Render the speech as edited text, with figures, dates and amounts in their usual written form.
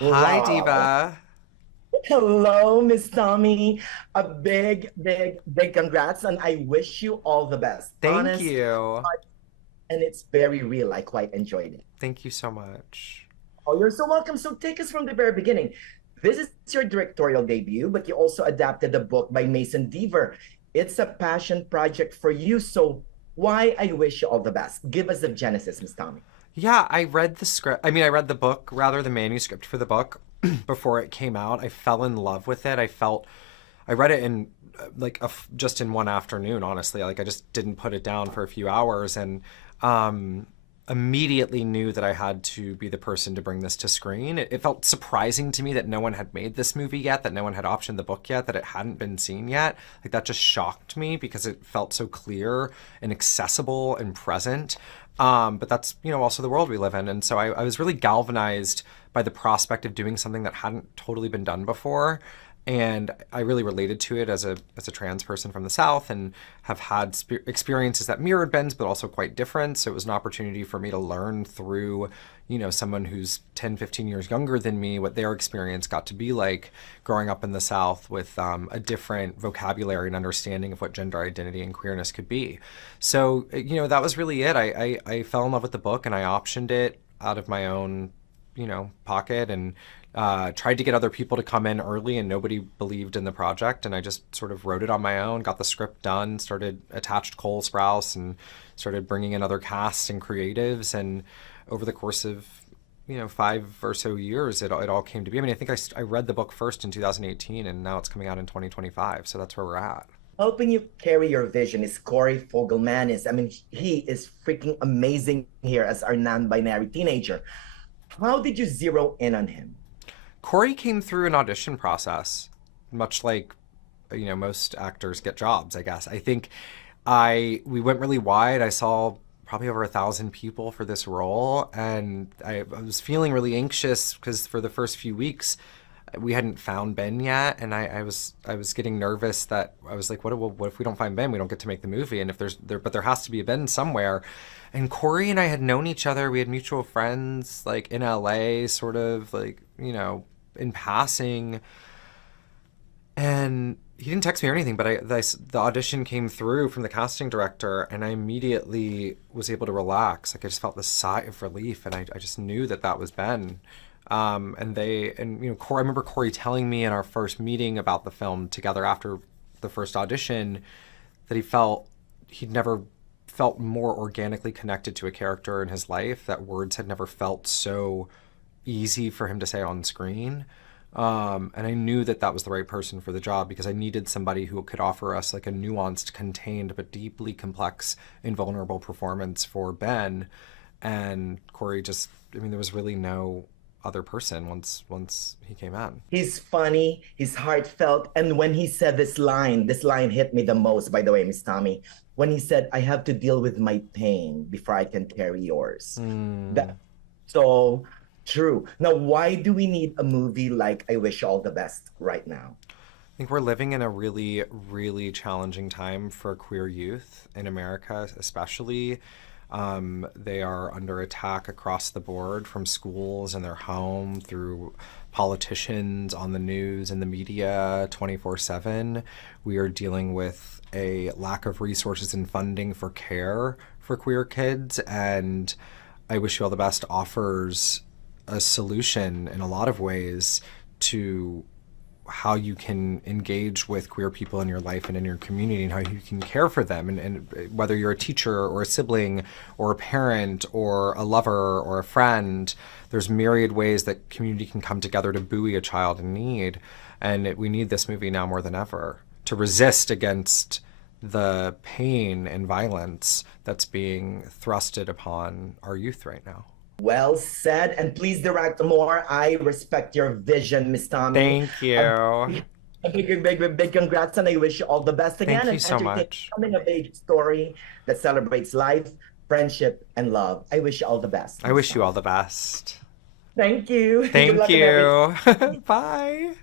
Hi, Wow. Diva. Hello, Miss Tommy. A big congrats, and I wish you all the best. Thank Honest, you. and it's very real. I quite enjoyed it. Thank you so much. Oh, you're so welcome. So take us from the very beginning. This is your directorial debut, but you also adapted the book by Mason Deaver. It's a passion project for you. So why I wish you all the best. Give us the genesis, Miss Tommy. Yeah, I read the script. I read the book, rather the manuscript for the book before it came out. I fell in love with it. I read it in just in one afternoon, honestly. Like I just didn't put it down for a few hours and um immediately knew that I had to be the person to bring this to screen. It felt surprising to me that no one had made this movie yet, that no one had optioned the book yet, that it hadn't been seen yet. Like that just shocked me because it felt so clear and accessible and present. But that's, also the world we live in. And so I was really galvanized by the prospect of doing something that hadn't totally been done before. And I really related to it as a trans person from the South and have had experiences that mirrored Ben's, but also quite different. So it was an opportunity for me to learn through, someone who's 10, 15 years younger than me, what their experience got to be like growing up in the South with a different vocabulary and understanding of what gender identity and queerness could be. So, that was really it. I fell in love with the book and I optioned it out of my own, pocket and tried to get other people to come in early and nobody believed in the project. And I just sort of wrote it on my own, got the script done, started attached Cole Sprouse and started bringing in other casts and creatives. And over the course of, 5 or so years, it all came to be. I mean, I think I read the book first in 2018 and now it's coming out in 2025. So that's where we're at. Helping you carry your vision is Corey Fogelmanis. I mean, he is freaking amazing here as our non-binary teenager. How did you zero in on him? Corey came through an audition process, much like most actors get jobs. I guess I think we went really wide. I saw probably over 1,000 people for this role, and I was feeling really anxious because for the first few weeks we hadn't found Ben yet, and I was getting nervous that I was like, what if we don't find Ben? We don't get to make the movie, and if there has to be a Ben somewhere. And Corey and I had known each other. We had mutual friends, like in LA, sort of like in passing. And he didn't text me or anything, but the audition came through from the casting director, and I immediately was able to relax. Like I just felt this sigh of relief, and I just knew that that was Ben. Corey, I remember Corey telling me in our first meeting about the film together after the first audition that he'd never felt more organically connected to a character in his life, that words had never felt so easy for him to say on screen. And I knew that that was the right person for the job because I needed somebody who could offer us like a nuanced, contained, but deeply complex and vulnerable performance for Ben. And Corey there was really no other person once he came in. He's funny, he's heartfelt, and when he said this line hit me the most, by the way, Miss Tommy, when he said, I have to deal with my pain before I can carry yours. Mm. That's so true. Now, why do we need a movie like I Wish You All the Best right now? I think we're living in a really, really challenging time for queer youth in America, especially. They are under attack across the board from schools and their home through politicians on the news and the media 24/7. We are dealing with a lack of resources and funding for care for queer kids, and I Wish You All the Best offers a solution in a lot of ways to how you can engage with queer people in your life and in your community and how you can care for them. And whether you're a teacher or a sibling or a parent or a lover or a friend, there's myriad ways that community can come together to buoy a child in need. And we need this movie now more than ever to resist against the pain and violence that's being thrusted upon our youth right now. Well said, and please direct more. I respect your vision, Miss Tommy. Thank A you. big congrats, and I wish you all the best again. Thank you An so entertaining much. coming of age story that celebrates life, friendship, and love. I wish you all the best, I Miss wish you all Tommy. the best. Thank you. Good Thank luck in everything. you. Bye.